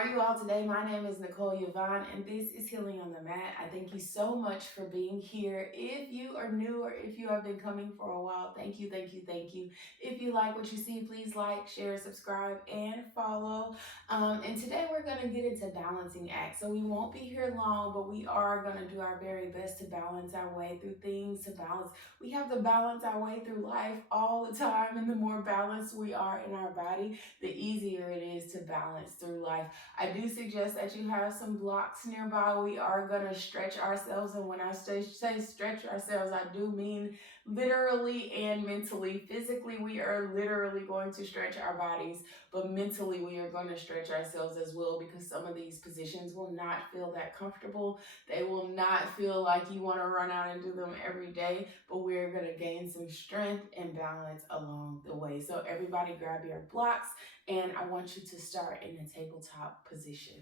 are you all today? My name is Nicole Yvonne, and this is Healing on the Mat. I thank you so much for being here. If you are new or if you have been coming for a while, thank you, thank you, thank you. If you like what you see, please like, share, subscribe, and follow. And today we're going to get into balancing acts. So we won't be here long, but we are going to do our very best to balance our way through things, to balance. We have to balance our way through life all the time, and the more balanced we are in our body, the easier it is to balance through life. I do suggest that you have some blocks nearby. We are going to stretch ourselves. And when I say stretch ourselves, I do mean literally and mentally. Physically, we are literally going to stretch our bodies, but mentally, we are going to stretch ourselves as well, because some of these positions will not feel that comfortable. They will not feel like you want to run out and do them every day, but we're going to gain some strength and balance along the way. So everybody grab your blocks, and I want you to start in the tabletop position.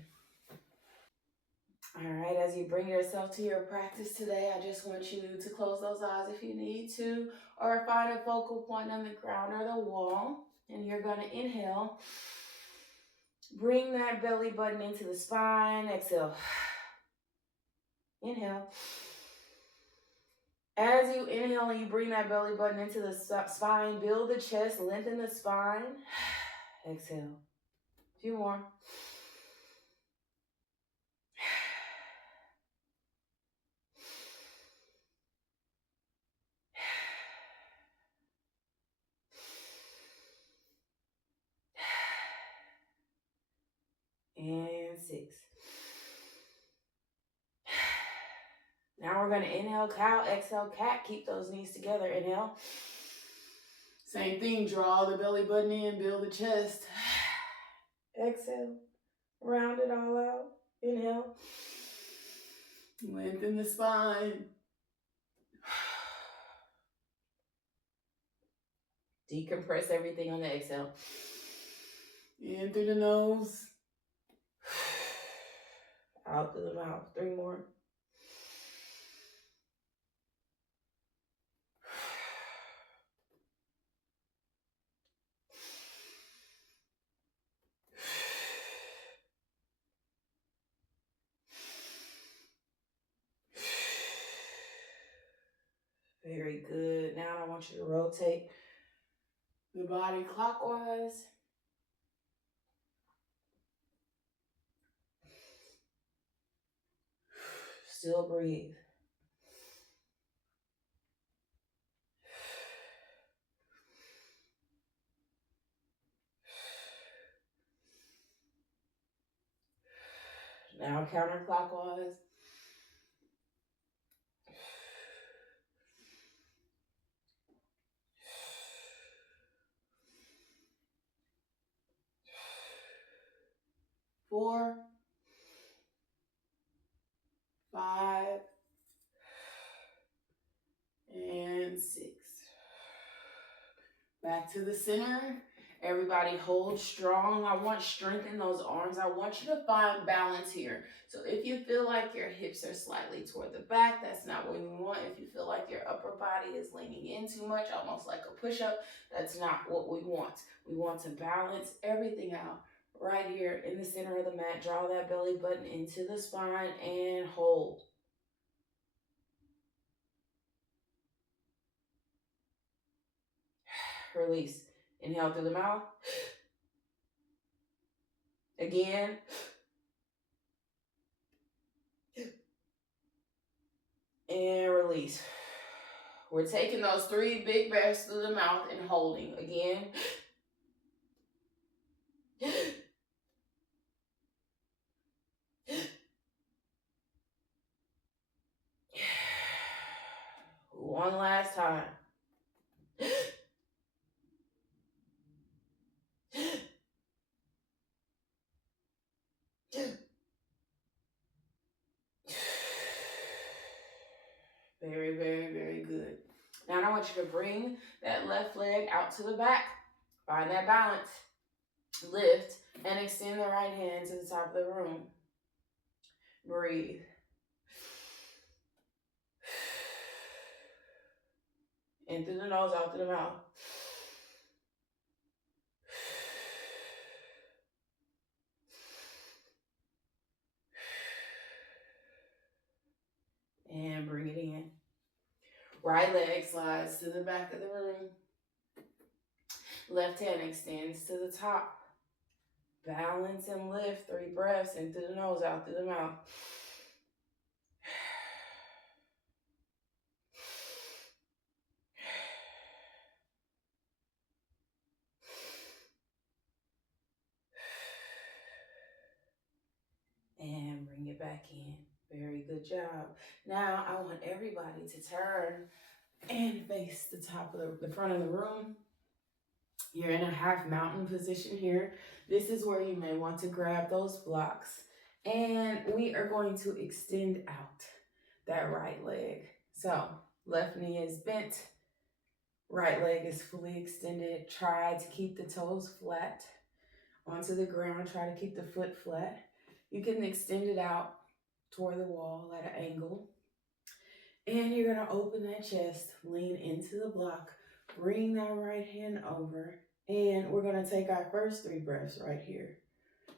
All right, as you bring yourself to your practice today, I just want you to close those eyes if you need to, or find a focal point on the ground or the wall. And you're going to inhale. Bring that belly button into the spine. Exhale. Inhale. As you inhale and you bring that belly button into the spine, build the chest, lengthen the spine. Exhale. A few more. And 6. Now we're going to inhale cow, exhale cat. Keep those knees together. Inhale. Same thing. Draw the belly button in, build the chest. Exhale. Round it all out. Inhale. Lengthen the spine. Decompress everything on the exhale. In through the nose. Out through the mouth. 3 more. Very good. Now I want you to rotate the body clockwise. Still breathe. Now counterclockwise. Four, 5, and 6. Back to the center. Everybody hold strong. I want strength in those arms. I want you to find balance here. So if you feel like your hips are slightly toward the back, that's not what we want. If you feel like your upper body is leaning in too much, almost like a push-up, that's not what we want. We want to balance everything out right here in the center of the mat. Draw that belly button into the spine and hold. Release. Inhale through the mouth. Again. And release. We're taking those 3 big breaths through the mouth and holding. Again. One last time. Very, very, very good. Now I want you to bring that left leg out to the back. Find that balance. Lift and extend the right hand to the top of the room. Breathe. In through the nose, out through the mouth. Right leg slides to the back of the room. Left hand extends to the top. Balance and lift. 3 breaths in through the nose, out through the mouth. And bring it back in. Very good job. Now I want everybody to turn and face the top of the front of the room. You're in a half mountain position here. This is where you may want to grab those blocks. And we are going to extend out that right leg. So left knee is bent. Right leg is fully extended. Try to keep the toes flat onto the ground. Try to keep the foot flat. You can extend it out toward the wall at an angle. And you're going to open that chest, lean into the block, bring that right hand over, and we're going to take our first 3 breaths right here.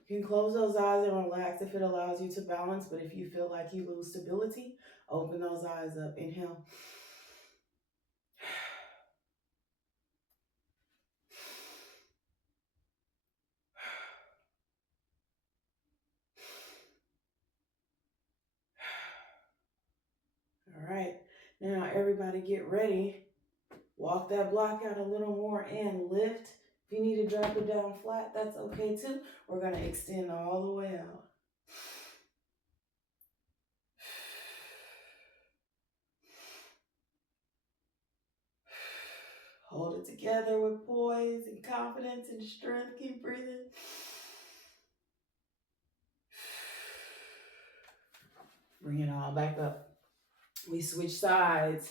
You can close those eyes and relax if it allows you to balance, but if you feel like you lose stability, open those eyes up. Inhale. All right, now everybody get ready. Walk that block out a little more and lift. If you need to drop it down flat, that's okay too. We're going to extend all the way out. Hold it together with poise and confidence and strength. Keep breathing. Bring it all back up. We switch sides.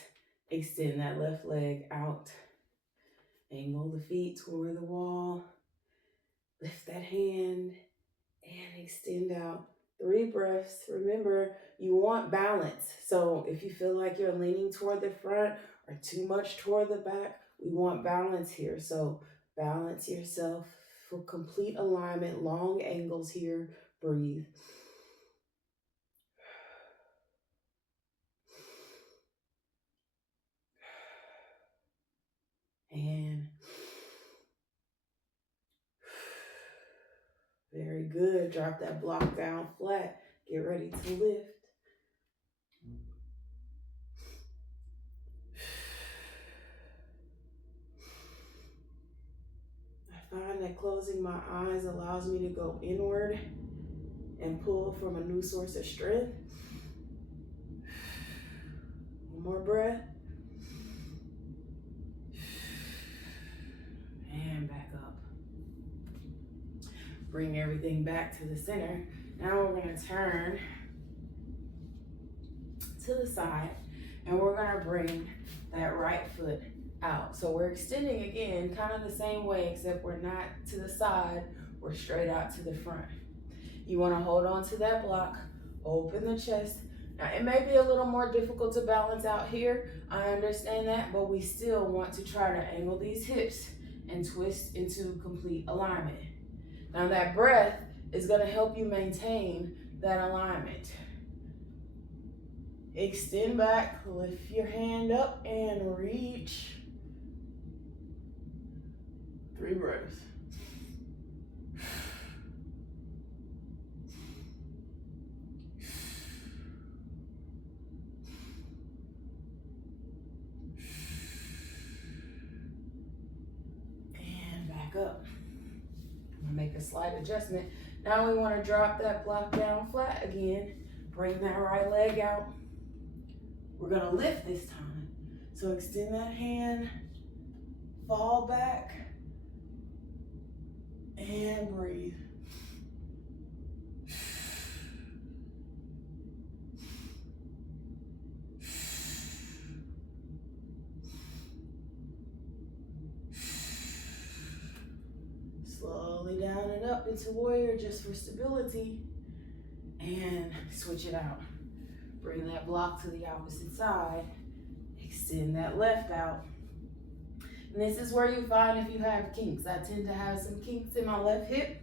Extend that left leg out. Angle the feet toward the wall. Lift that hand and extend out. 3 breaths. Remember, you want balance. So if you feel like you're leaning toward the front or too much toward the back, we want balance here. So balance yourself for complete alignment. Long angles here. Breathe. And very good. Drop that block down flat. Get ready to lift. I find that closing my eyes allows me to go inward and pull from a new source of strength. One more breath. And back up. Bring everything back to the center. Now we're going to turn to the side and we're going to bring that right foot out. So we're extending again, kind of the same way, except we're not to the side, we're straight out to the front. You want to hold on to that block, open the chest. Now it may be a little more difficult to balance out here, I understand that, but we still want to try to angle these hips and twist into complete alignment. Now that breath is going to help you maintain that alignment. Extend back, lift your hand up and reach. 3 breaths. And back up. I'm gonna make a slight adjustment. Now we want to drop that block down flat again. Bring that right leg out. We're gonna lift this time. So extend that hand, fall back, and breathe. Slowly down and up into warrior just for stability. And switch it out. Bring that block to the opposite side. Extend that left out. And this is where you find if you have kinks. I tend to have some kinks in my left hip.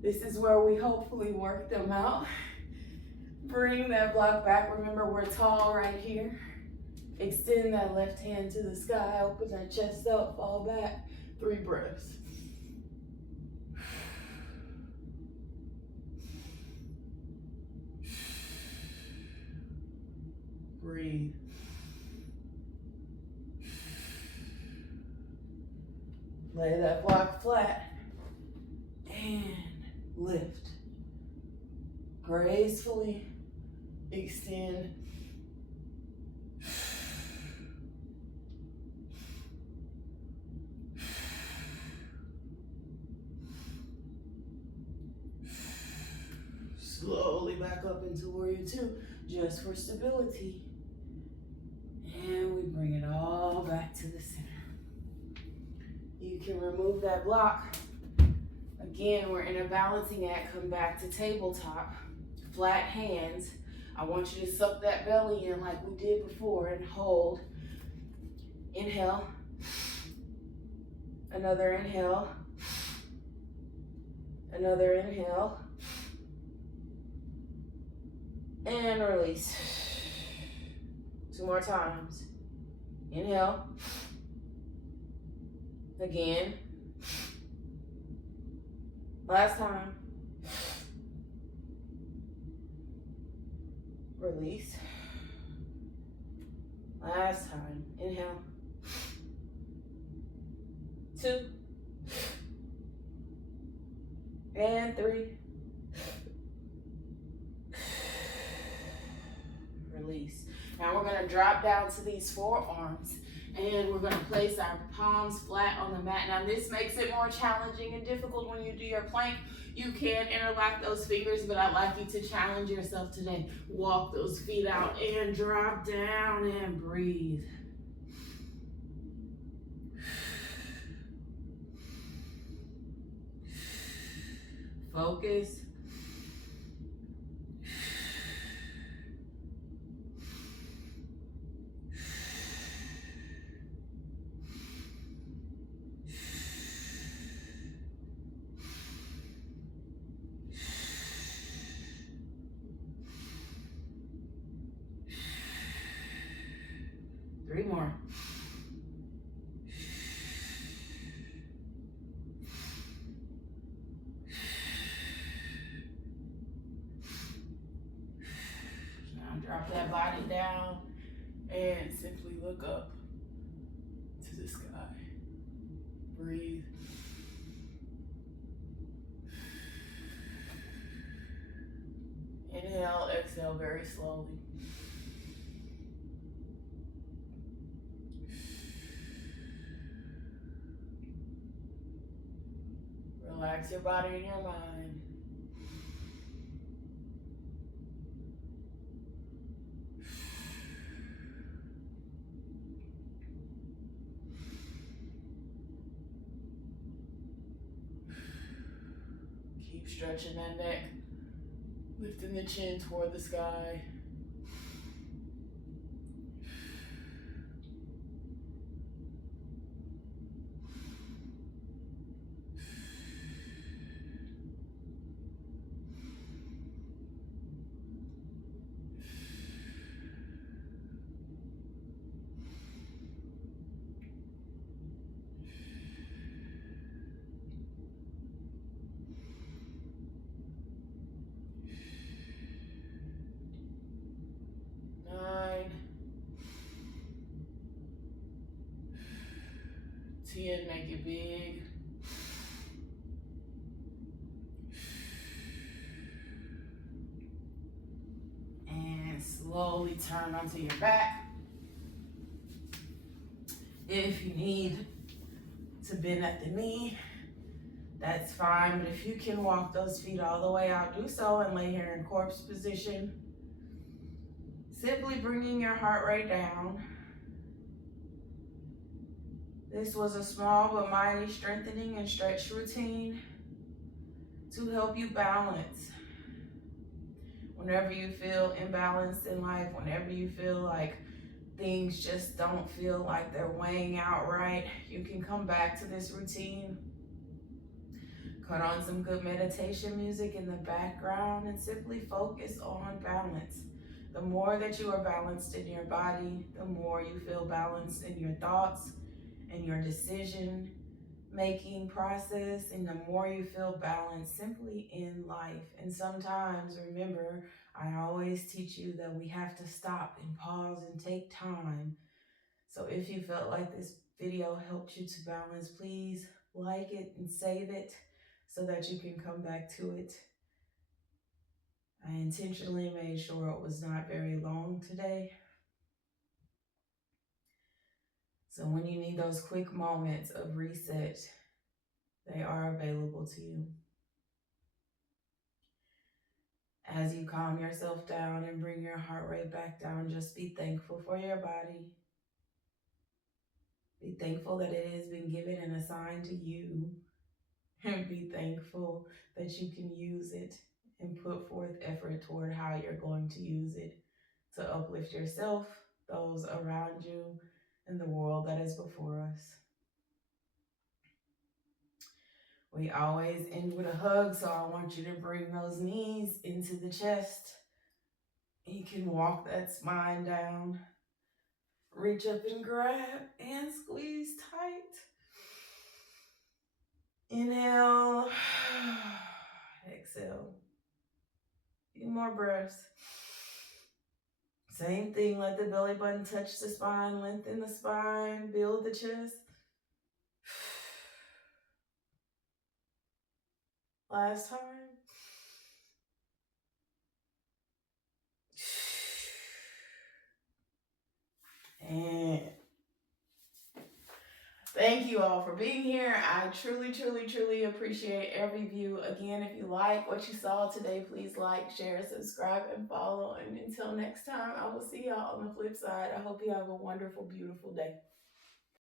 This is where we hopefully work them out. Bring that block back. Remember, we're tall right here. Extend that left hand to the sky, open that chest up, fall back. 3 breaths. Breathe. Lay that block flat and lift. Gracefully extend. Slowly back up into warrior 2, just for stability. And we bring it all back to the center. You can remove that block. Again, we're in a balancing act. Come back to tabletop. Flat hands. I want you to suck that belly in like we did before and hold. Inhale. Another inhale. Another inhale. And release. 2 more times. Inhale. Again. Last time. Release. Last time. Inhale. 2. And 3. Release. Now we're going to drop down to these forearms and we're going to place our palms flat on the mat. Now this makes it more challenging and difficult when you do your plank. You can interlock those fingers, but I'd like you to challenge yourself today. Walk those feet out and drop down and breathe. Focus. Three more. Now drop that body down and simply look up to the sky. Breathe. Inhale, exhale very slowly. Relax your body and your mind. Keep stretching that neck, lifting the chin toward the sky. Make it big. And slowly turn onto your back. If you need to bend at the knee, that's fine. But if you can walk those feet all the way out, do so and lay here in corpse position. Simply bringing your heart rate down. This was a small but mighty strengthening and stretch routine to help you balance. Whenever you feel imbalanced in life, whenever you feel like things just don't feel like they're weighing out right, you can come back to this routine. Cut on some good meditation music in the background and simply focus on balance. The more that you are balanced in your body, the more you feel balanced in your thoughts and your decision making process, and the more you feel balanced simply in life. And sometimes, remember, I always teach you that we have to stop and pause and take time. So if you felt like this video helped you to balance, please like it and save it so that you can come back to it. I intentionally made sure it was not very long today. So when you need those quick moments of reset, they are available to you. As you calm yourself down and bring your heart rate back down, just be thankful for your body. Be thankful that it has been given and assigned to you. And be thankful that you can use it and put forth effort toward how you're going to use it to uplift yourself, those around you, and the world that is before us. We always end with a hug, so I want you to bring those knees into the chest. You can walk that spine down. Reach up and grab and squeeze tight. Inhale. Exhale. A few more breaths. Same thing, let the belly button touch the spine, lengthen the spine, build the chest. Last time. And thank you all for being here. I truly, truly, truly appreciate every view. Again, if you like what you saw today, please like, share, subscribe, and follow. And until next time, I will see y'all on the flip side. I hope you have a wonderful, beautiful day.